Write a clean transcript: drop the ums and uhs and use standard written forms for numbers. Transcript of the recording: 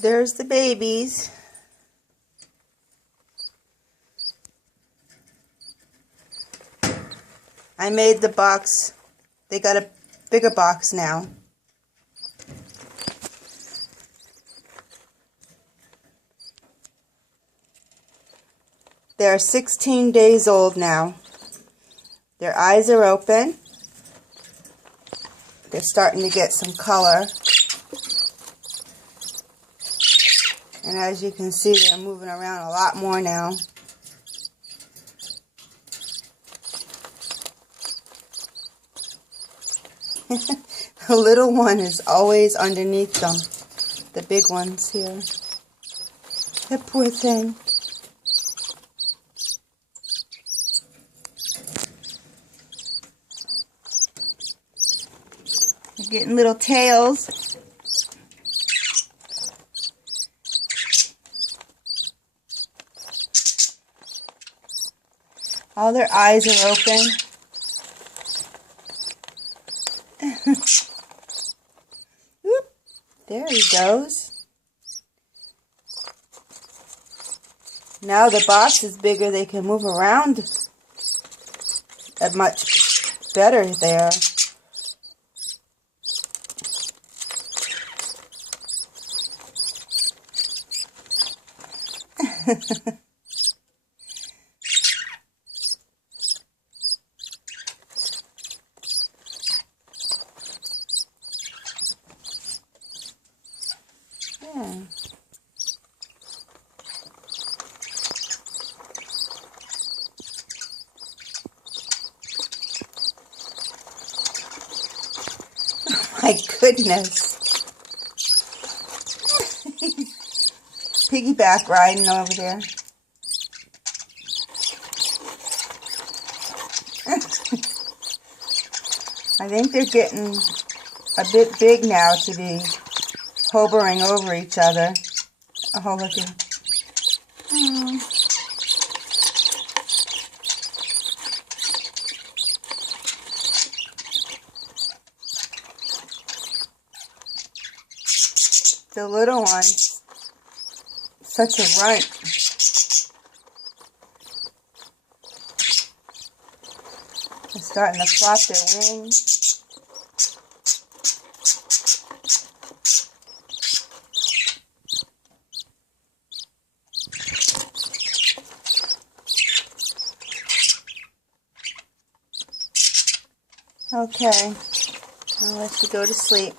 There's the babies. I made the box. They got a bigger box now. They're 16 days old now. Their eyes are open. They're starting to get some color. And as you can see, they're moving around a lot more now. The little one is always underneath them. The big one's here. The poor thing. They're getting little tails. All their eyes are open. Whoop, there he goes. Now the box is bigger, they can move around much better there. Yeah. My goodness. Piggyback riding over there. I think they're getting a bit big now to be hovering over each other. Oh, look at. Oh. The little one, such a runt. They're starting to flop their wings. Okay, I'll let you go to sleep.